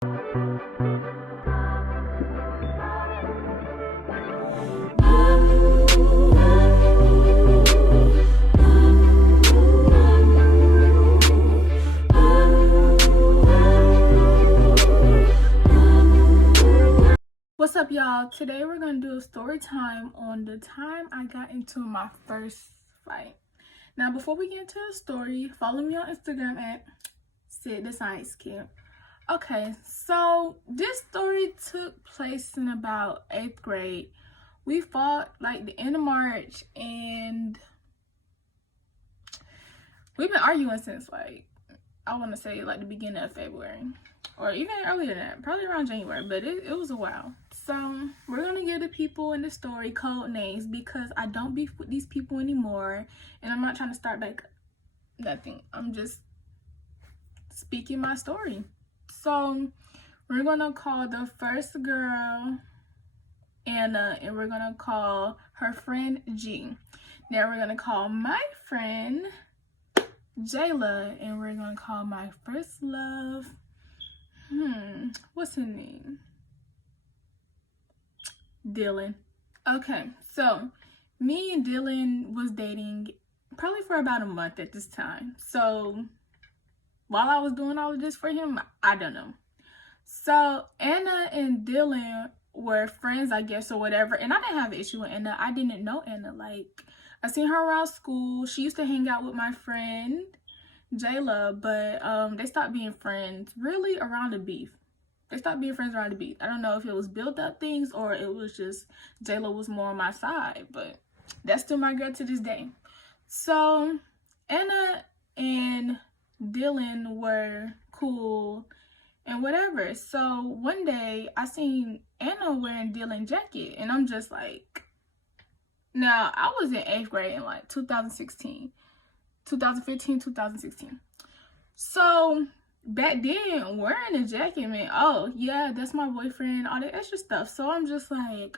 What's up, y'all? Today we're gonna do a story time on the time I got into my first fight. Now, before we get into the story, follow me on Instagram at Sid the Science Kid. Okay, so this story took place in about 8th grade. We fought like the end of March, and we've been arguing since like, I want to say like the beginning of February, or even earlier than that, probably around January, but it was a while. So we're gonna give the people in the story code names because I don't beef with these people anymore, and I'm not trying to start like nothing. I'm just speaking my story. So we're gonna call the first girl Anna, and we're gonna call her friend G. Now we're gonna call my friend Jayla, and we're gonna call my first love, what's her name? Dylan. Okay, so me and Dylan was dating probably for about a month at this time. So while I was doing all of this for him, I don't know. So Anna and Dylan were friends, I guess, or whatever. And I didn't have an issue with Anna. I didn't know Anna. Like, I seen her around school. She used to hang out with my friend Jayla, but they stopped being friends really around the beef. They stopped being friends around the beef. I don't know if it was built up things or it was just Jayla was more on my side, but that's still my girl to this day. So Anna and Dylan were cool and whatever. So one day I seen Anna wearing Dylan's jacket, and I'm just like, now I was in 8th grade in like 2015, 2016. So back then, wearing a jacket meant, oh yeah, that's my boyfriend, all that extra stuff. So I'm just like,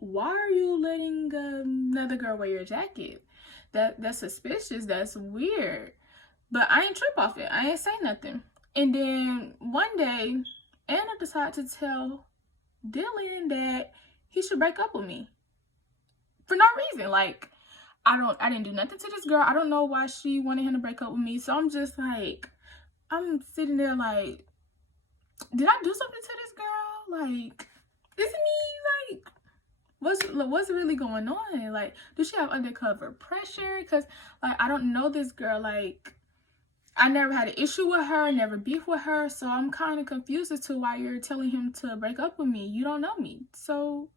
why are you letting another girl wear your jacket? That's suspicious. That's weird. But I ain't trip off it. I ain't say nothing. And then one day, Anna decided to tell Dylan that he should break up with me for no reason. Like, I didn't do nothing to this girl. I don't know why she wanted him to break up with me. So I'm just like, I'm sitting there like, did I do something to this girl? Like, is it me? Like, what's really going on? Like, does she have undercover pressure? Because, like, I don't know this girl. Like, I never had an issue with her, never beef with her. So I'm kind of confused as to why you're telling him to break up with me. You don't know me. So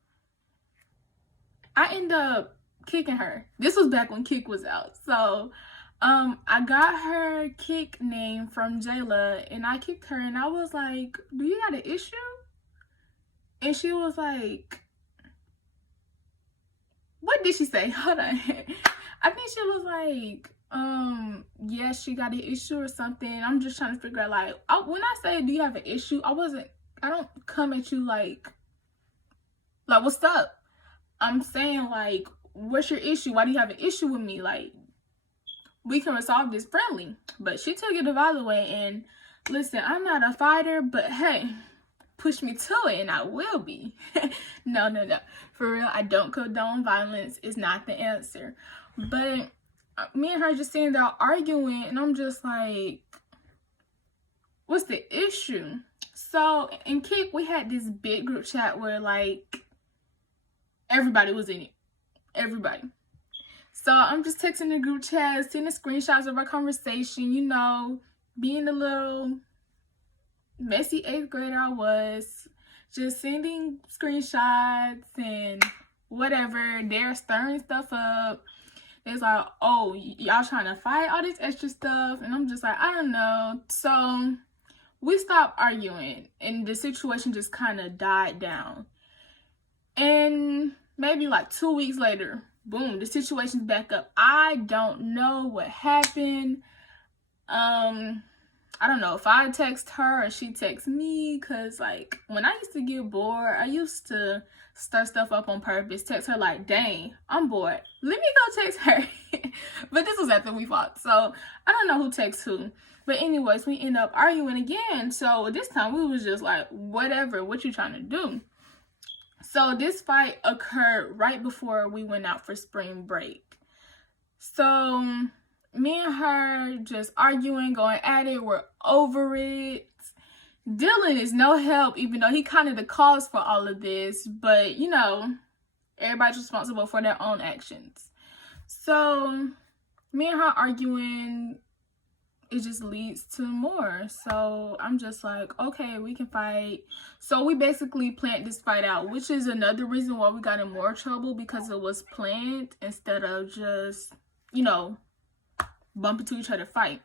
I end up kicking her. This was back when Kick was out. So I got her Kick name from Jayla, and I kicked her, and I was like, do you got an issue? And she was like, what did she say? Hold on. I think she was like, yeah, she got an issue or something. I'm just trying to figure out, like, when I say, do you have an issue? I don't come at you like, what's up? I'm saying, like, what's your issue? Why do you have an issue with me? Like, we can resolve this friendly. But she took it the other way, and listen, I'm not a fighter, but hey, push me to it and I will be. No. For real, I don't condone violence. It's not the answer. But me and her just sitting there arguing, and I'm just like, what's the issue? So in Kick, we had this big group chat where like everybody was in it. Everybody. So I'm just texting the group chat, seeing the screenshots of our conversation, you know, being the little messy 8th grader I was, just sending screenshots and whatever. They're stirring stuff up. It's like, oh, y'all trying to fight, all this extra stuff. And I'm just like, I don't know. So we stopped arguing, and the situation just kind of died down. And maybe like 2 weeks later, boom, the situation's back up. I don't know what happened. I don't know if I text her or she texts me, because like when I used to get bored, I used to stir stuff up on purpose, text her like, dang, I'm bored, let me go text her. But this was after we fought, so I don't know who texts who. But anyways, we end up arguing again. So this time we was just like, whatever, what you trying to do? So this fight occurred right before we went out for spring break. So me and her just arguing, going at it. We're over it. Dylan is no help, even though he kind of the cause for all of this. But, you know, everybody's responsible for their own actions. So me and her arguing, it just leads to more. So I'm just like, okay, we can fight. So we basically planned this fight out, which is another reason why we got in more trouble, because it was planned instead of just, you know, bump into each other, fight.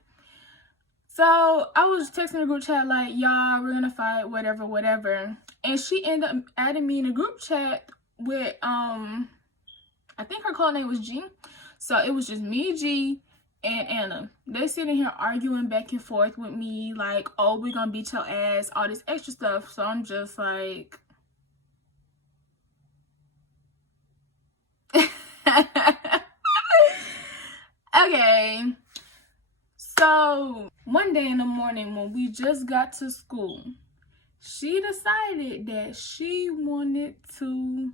So I was texting the group chat like, y'all, we're gonna fight, whatever. And she ended up adding me in a group chat with, I think her call name was G. So it was just me, G, and Anna. They sitting here arguing back and forth with me like, oh, we're gonna beat your ass, all this extra stuff. So I'm just like, okay. So one day in the morning when we just got to school, she decided that she wanted to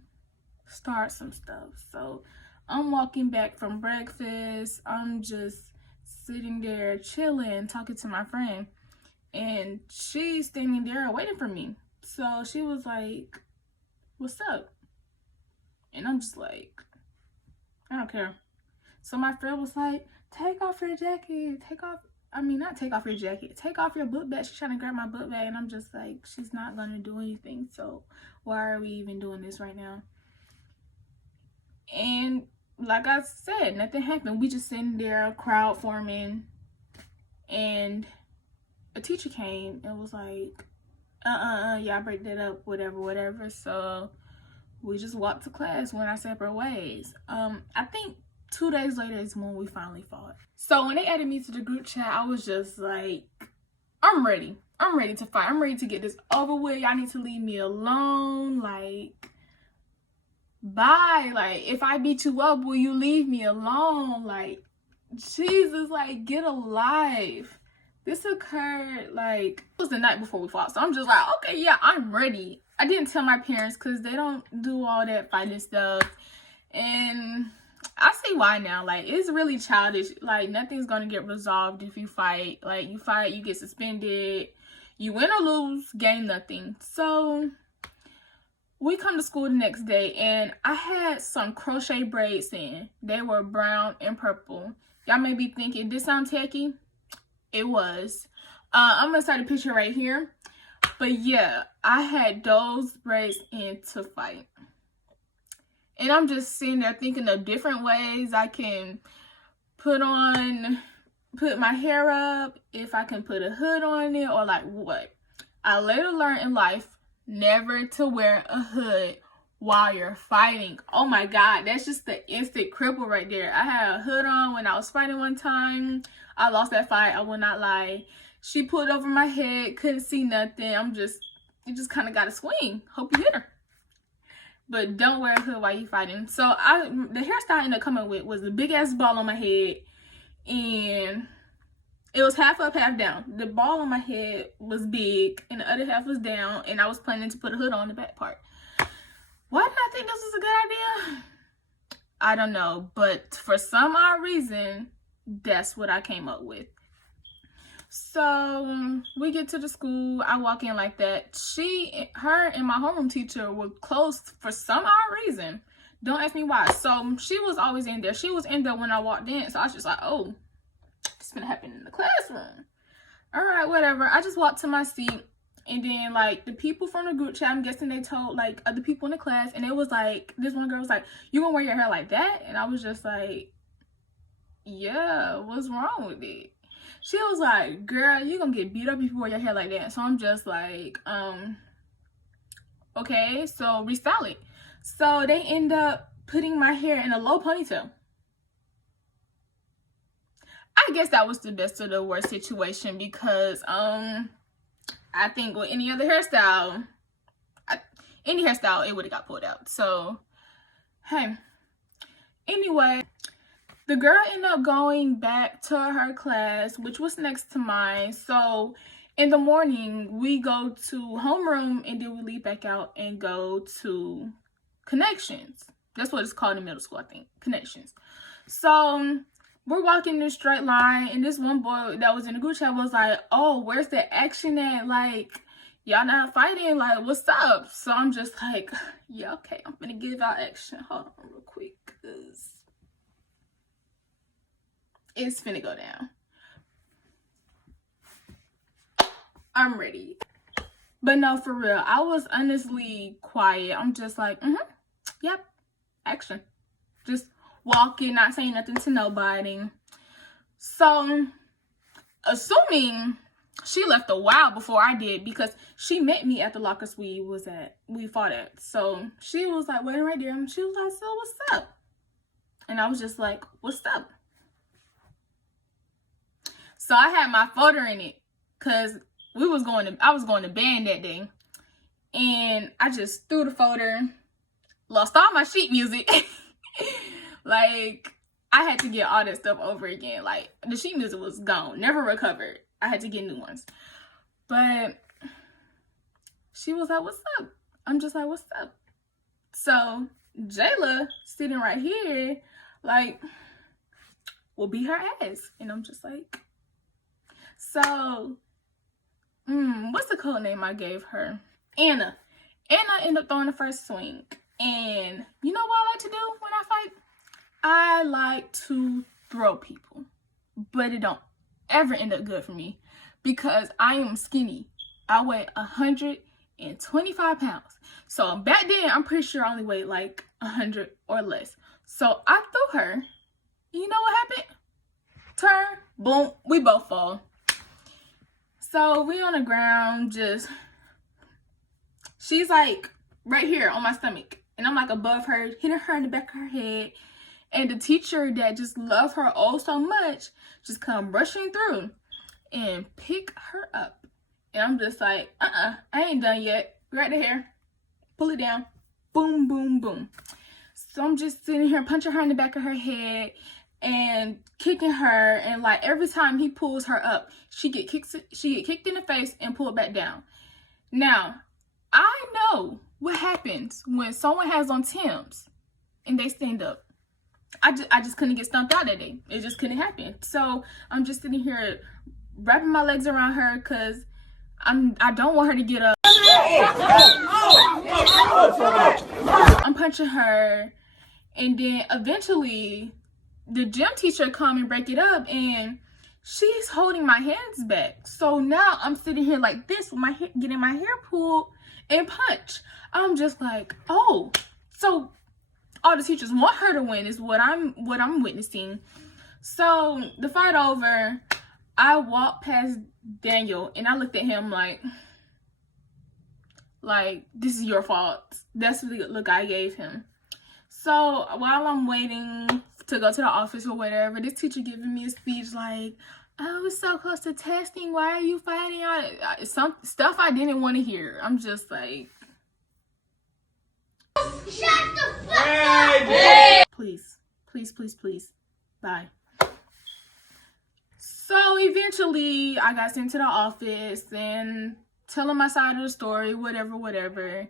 start some stuff. So I'm walking back from breakfast. I'm just sitting there chilling, talking to my friend, and she's standing there waiting for me. So she was like, what's up? And I'm just like, I don't care. So my friend was like, take off your jacket, not take off your jacket, take off your book bag. She's trying to grab my book bag, and I'm just like, she's not gonna do anything, so why are we even doing this right now? And like I said, nothing happened. We just sitting there, crowd forming, and a teacher came and was like, y'all break that up, whatever. So we just walked to class, went our separate ways. I think 2 days later is when we finally fought. So when they added me to the group chat, I was just like, I'm ready to fight. I'm ready to get this over with. Y'all need to leave me alone. Like, bye. Like, if I beat you up, will you leave me alone? Like, Jesus, like, get a life. This occurred, like, it was the night before we fought. So I'm just like, okay, yeah, I'm ready. I didn't tell my parents because they don't do all that fighting stuff. And I see why now. Like, it's really childish. Like, nothing's gonna get resolved if you fight. Like, you fight, you get suspended. You win or lose, gain nothing. So we come to school the next day, and I had some crochet braids in. They were brown and purple. Y'all may be thinking, this sound tacky? It was. I'm gonna start a picture right here. But yeah, I had those braids in to fight. And I'm just sitting there thinking of different ways I can put my hair up, if I can put a hood on it, or like what. I later learned in life never to wear a hood while you're fighting. Oh my God, that's just the instant cripple right there. I had a hood on when I was fighting one time. I lost that fight, I will not lie. She pulled over my head, couldn't see nothing. You just kind of got to swing. Hope you hit her. But don't wear a hood while you fighting. So the hairstyle I ended up coming with was a big ass ball on my head, and it was half up, half down. The ball on my head was big, and the other half was down, and I was planning to put a hood on the back part. Why did I think this was a good idea? I don't know, but for some odd reason, that's what I came up with. So we get to the school. I walk in like that. Her and my homeroom teacher were close for some odd reason. Don't ask me why. So she was always in there. She was in there when I walked in. So I was just like, oh, this is gonna happen in the classroom. All right, whatever. I just walked to my seat. And then, like, the people from the group chat, I'm guessing they told, like, other people in the class. And it was like, this one girl was like, you gonna wear your hair like that? And I was just like, yeah, what's wrong with it? She was like, girl, you gonna get beat up if you wear your hair like that. So I'm just like, okay, so restyle it. So they end up putting my hair in a low ponytail. I guess that was the best of the worst situation because, I think with any other hairstyle, it would have got pulled out. So, hey. Anyway, The girl ended up going back to her class, which was next to mine. So in the morning, we go to homeroom and then we leave back out and go to Connections. That's what it's called in middle school, I think. Connections. So we're walking in a straight line, and this one boy that was in the group chat was like, oh, where's the action at? Like, y'all not fighting? Like, what's up? So I'm just like, yeah, okay, I'm gonna give out action. Hold on real quick, because it's finna go down. I'm ready. But no, for real, I was honestly quiet. I'm just like, yep, action. Just walking, not saying nothing to nobody. So, assuming she left a while before I did, because she met me at the lockers we fought at. So she was like waiting right there, and she was like, so what's up? And I was just like, what's up? So I had my folder in it, because I was going to band that day, and I just threw the folder, lost all my sheet music. Like, I had to get all that stuff over again. Like, the sheet music was gone, never recovered. I had to get new ones. But she was like, what's up? I'm just like, what's up? So Jayla sitting right here, like, will beat her ass. And I'm just like, so what's the code name I gave her? Anna. Anna ended up throwing the first swing. And you know what I like to do when I fight? I like to throw people. But it don't ever end up good for me, because I am skinny. I weigh 125 pounds. So back then, I'm pretty sure I only weighed like 100 or less. So I threw her. You know what happened? Turn, boom, we both fall. So we on the ground, just, she's like right here on my stomach, and I'm like above her, hitting her in the back of her head. And the teacher that just loved her oh so much just come rushing through and pick her up. And I'm just like, I ain't done yet. Right there. Pull it down. Boom, boom, boom. So I'm just sitting here punching her in the back of her head and kicking her. And like every time he pulls her up, she get kicked in the face and pulled back down. Now, I know what happens when someone has on Timbs and they stand up. I just couldn't get stumped out that day. It just couldn't happen. So I'm just sitting here wrapping my legs around her, because I don't want her to get up. I'm punching her, and then eventually the gym teacher come and break it up, and she's holding my hands back. So now I'm sitting here like this with my hair, getting my hair pulled and punch. I'm just like, oh, so all the teachers want her to win is what I'm witnessing. So the fight over, I walked past Daniel and I looked at him like this is your fault. That's the look I gave him. So while I'm waiting to go to the office or whatever, this teacher giving me a speech like, I was so close to testing. Why are you fighting? Some stuff I didn't want to hear. I'm just like, shut the fuck up! Please, please, please, please. Bye. So eventually, I got sent to the office and telling my side of the story, whatever.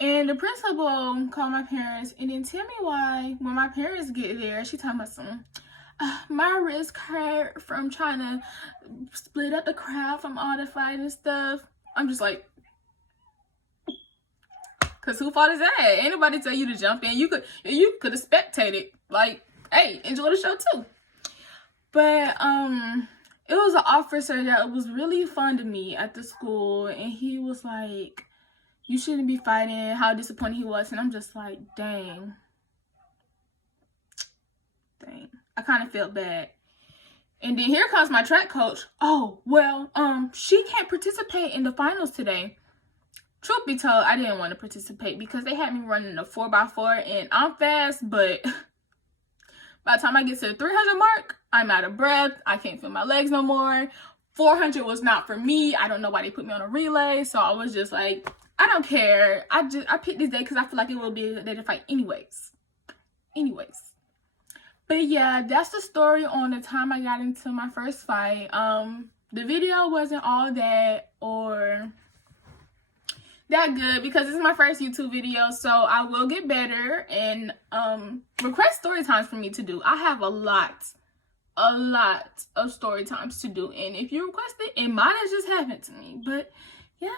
And the principal called my parents and then tell me why when my parents get there, she talking about something. My wrist hurt from trying to split up the crowd from all the fighting and stuff. I'm just like, cause who fault is that? Anybody tell you to jump in? You could have spectated. Like, hey, enjoy the show too. But it was an officer that was really fond of me at the school, and he was like, you shouldn't be fighting, how disappointed he was. And I'm just like, dang. I kind of felt bad. And then here comes my track coach. Oh, well, she can't participate in the finals today. Truth be told, I didn't want to participate because they had me running a 4x4 and I'm fast, but by the time I get to the 300 mark, I'm out of breath. I can't feel my legs no more. 400 was not for me. I don't know why they put me on a relay. So I was just like, I don't care. I picked this day because I feel like it will be a good day to fight anyways. But yeah, that's the story on the time I got into my first fight. The video wasn't all that or that good because this is my first YouTube video, so I will get better and request story times for me to do. I have a lot of story times to do, and if you request it, it might have just happened to me. But yeah.